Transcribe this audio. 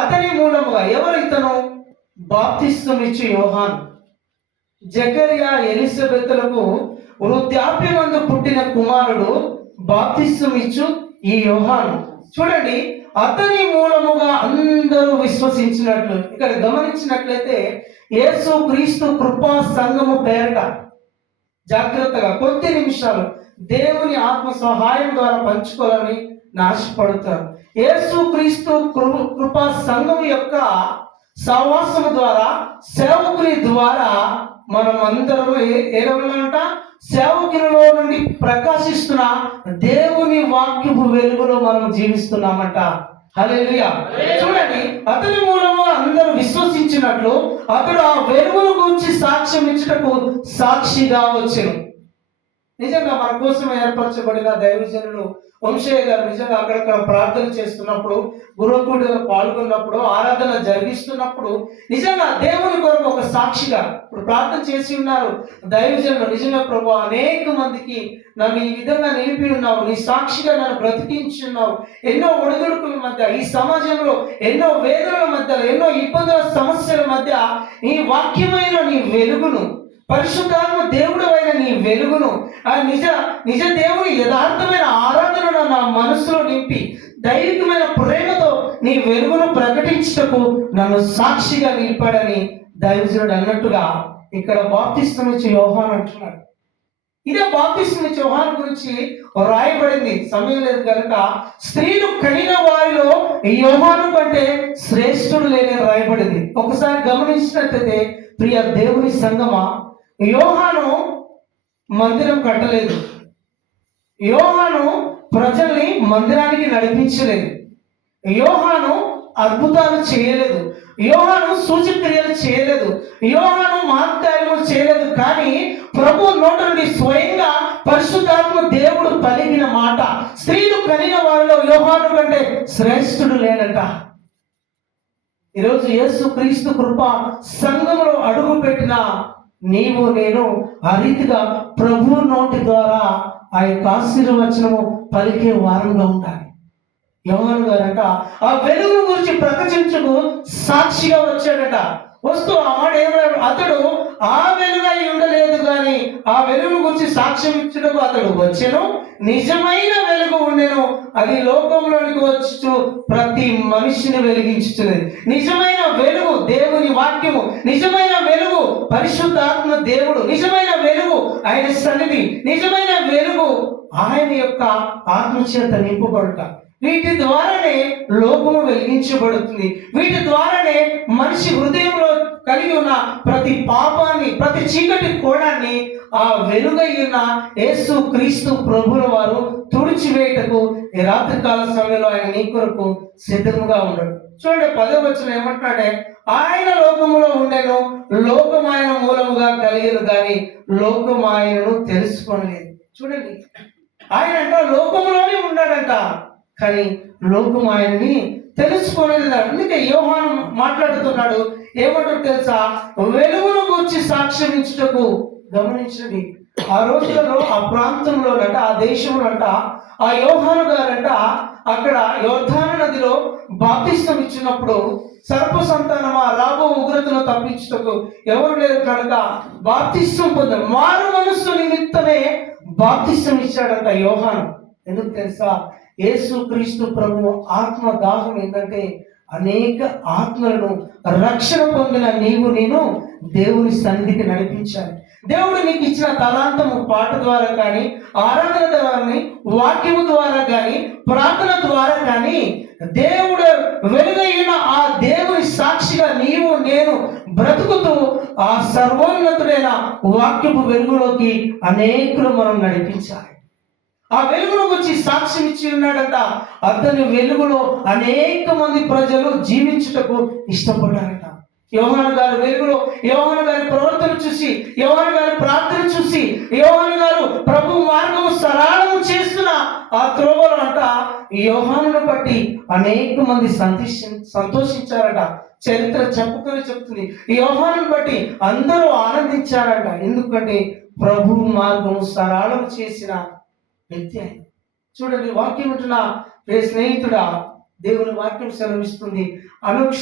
అతని మూలముగా ఎవరు ఇతను? బాప్తిస్మం ఇచ్చు యోహాను. జకర్యా ఎలిజబెతులకు వృద్ధాప్యమందు పుట్టిన కుమారుడు బాప్తిస్మం ఇచ్చు ఈ యోహాను. చూడండి, అతని మూలముగా అందరూ విశ్వసించినట్లు. ఇక్కడ గమనించినట్లయితే యేసు క్రీస్తు కృపా సంఘము పేరట జాగ్రత్తగా కొద్ది నిమిషాలు దేవుని ఆత్మ సహాయం ద్వారా పంచుకోవాలని ఆశపడుతాను. యేసు క్రీస్తు కృపా సంఘం యొక్క సహవాసము ద్వారా, సేవకుని ద్వారా మనం అందరూ ఏమంట సేవకునిలో నుండి ప్రకాశిస్తున్న దేవుని వాక్యపు వెలుగులో మనం జీవిస్తున్నామంట. హల్లెలూయా. చూడండి, అతని మూలంగా అందరూ విశ్వసించినట్లు అతడు ఆ వెలుగును గురించి సాక్ష్యం ఇచ్చుటకు సాక్షిగా వచ్చెను. నిజంగా మన కోసం ఏర్పరచబడిన దైవజనులు వంశయ్య గారు నిజంగా అక్కడక్కడ ప్రార్థన చేస్తున్నప్పుడు, గురుకూటలో పాల్గొన్నప్పుడు, ఆరాధన జరిగిస్తున్నప్పుడు నిజంగా దేవుని కొరకు ఒక సాక్షిగా ఇప్పుడు ప్రార్థన చేసి ఉన్నారు దైవజనులు. నిజంగా ప్రభు, అనేక మందికి నన్ను ఈ విధంగా నిలిపి ఉన్నావు, నీ సాక్షిగా నన్ను బ్రతికించి ఉన్నావు. ఎన్నో ఒడిదుడుకుల మధ్య, ఈ సమాజంలో ఎన్నో వేదనల మధ్య, ఎన్నో ఇబ్బందుల సమస్యల మధ్య నీ వాక్యమైన నీ వెలుగును, పరిశుద్ధాత్మ దేవుడు అయిన నీ వెలుగును, ఆ నిజ దేవుని యథార్థమైన ఆరాధనను నా మనసులో నింపి దైవికమైన ప్రేమతో నీ వెలుగును ప్రకటించుటకు నన్ను సాక్షిగా నిలిపాడని దైవజనుడు అన్నట్టుగా ఇక్కడ బాప్తిస్మం ఇచ్చే యోహాను అంటున్నాడు. ఇదే బాప్తిస్మం ఇచ్చే యోహాను గురించి రాయబడింది. సమయం లేదు కనుక స్త్రీలు కనిన వారిలో యోహాను కంటే శ్రేష్ఠుడు లేని రాయబడింది. ఒకసారి గమనించినట్లయితే ప్రియ దేవుని సంగమా, యోహాను మందిరం కట్టలేదు, యోహాను ప్రజల్ని మందిరానికి నడిపించలేదు, యోహాను అద్భుతాలు చేయలేదు, యోహాను సూచక్రియలు చేయలేదు, యోహాను మహత్కార్యములు చేయలేదు. కానీ ప్రభు నోట నుండి స్వయంగా పరిశుద్ధాత్మ దేవుడు పలికిన మాట, స్త్రీలు కనిన వారిలో యోహాను కంటే శ్రేష్ఠుడు లేనట. ఈరోజు యేసు క్రీస్తు కృప సంఘంలో అడుగు పెట్టిన నీవు నేను ఆ రీతిగా ప్రభు నోటి ద్వారా ఆ యొక్క ఆశీర్వచనము పలికే వారంగా ఉండాలి. యోహాను గారట ఆ వెలుగు గురించి ప్రకటించుకు సాక్షిగా వచ్చాడట. వస్తూ ఆ మాట ఏమన్నాడు? అతడు ఆ వెలుగై ఉండలేదు కానీ ఆ వెలుగు గురించి సాక్ష్యం ఇచ్చుటకు అతడు వచ్చెను, నిజమైన వెలుగు ఉండెను, అది లోకంలోనికి వచ్చు ప్రతి మనిషిని వెలిగించుతున్నది. నిజమైన వెలుగు దేవుని వాక్యము, నిజమైన వెలుగు పరిశుద్ధాత్మ దేవుడు, నిజమైన వెలుగు ఆయన సన్నిధి, నిజమైన వెలుగు ఆయన యొక్క ఆత్మచేత నింపబడుట. వీటి ద్వారానే లోకము వెలిగించబడుతుంది. వీటి ద్వారానే మనిషి హృదయంలో కలిగి ఉన్న ప్రతి పాపాన్ని, ప్రతి చీకటి కోణాన్ని ఆ వెలుగైన యేసు క్రీస్తు ప్రభుల వారు తుడిచివేయటకు ఈ రాత్రికాల సమయంలో ఆయన నీ కొరకు సిద్ధముగా ఉన్నాడు. చూడండి, 10వ వచనం ఏమంటాడే? ఆయన లోకములో ఉండెను, లోకం ఆయన మూలముగా కలిగను కానీ లోకం ఆయనను తెలుసుకోలేదు. చూడండి, ఆయన అంట లోకంలోనే ఉన్నాడంట కానీ లోకం ఆయనని తెలుసుకోలేదు. అందుకే యోహాను మాట్లాడుతున్నాడు, ఏమంటాడు తెలుసా? వెలుగును గురించి సాక్ష్యం ఇచ్చుటకు. గమనించండి, ఆ రోజులలో ఆ ప్రాంతంలో అంట, ఆ దేశంలో అంట, ఆ యోహాను గారంట అక్కడ యోర్దాను నదిలో బాప్తిస్మం ఇచ్చినప్పుడు సర్ప సంతానమా రాబో ఉగ్రతను తప్పించుటకు ఎవరు లేరు కనుక బాప్తిస్మం పొందారు. మారు మనస్సు నిమిత్తమే బాప్తిస్మం ఇచ్చాడంట యోహాను. ఎందుకు తెలుసా? యేసు క్రీస్తు ప్రభు ఆత్మ దాహం ఏంటంటే అనేక ఆత్మలను రక్షణ పొందిన నీవు నేను దేవుని సన్నిధికి నడిపించాలి. దేవుడు నీకు ఇచ్చిన తలాంతము పాట ద్వారా కానీ, ఆరాధన ద్వారా కానీ, వాక్యము ద్వారా కానీ, ప్రార్థన ద్వారా కానీ దేవుడు వెలుగైన ఆ దేవుని సాక్షిగా నీవు నేను బ్రతుకుతూ ఆ సర్వోన్నతుడైన వాక్యపు వెలుగులోకి అనేకులు మనం నడిపించాలి. ఆ వెలుగును గురించి సాక్ష్యం ఇచ్చి ఉన్నాడంట. అతని వెలుగులో అనేక మంది ప్రజలు జీవించుటకు ఇష్టపడ్డారట. యోహాను గారు వెలుగులో, యోహాను గారి ప్రవర్తన చూసి, యోహాను గారి ప్రార్థన చూసి, యోహాను గారు ప్రభు మార్గము సరళము చేస్తున్న ఆ త్రోవలో అంట యోహానును బట్టి అనేక మంది సంతోషించారట. చరిత్ర చెప్తుంది, యోహానును బట్టి అందరూ ఆనందించారట. ఎందుకంటే ప్రభు మార్గము సరళం చేసిన వ్యక్తి ఆయన. చూడండి, వాక్యం ఉంటున్న స్నేహితుడా, దేవుని వాక్యం సెలవిస్తుంది, అనుక్ష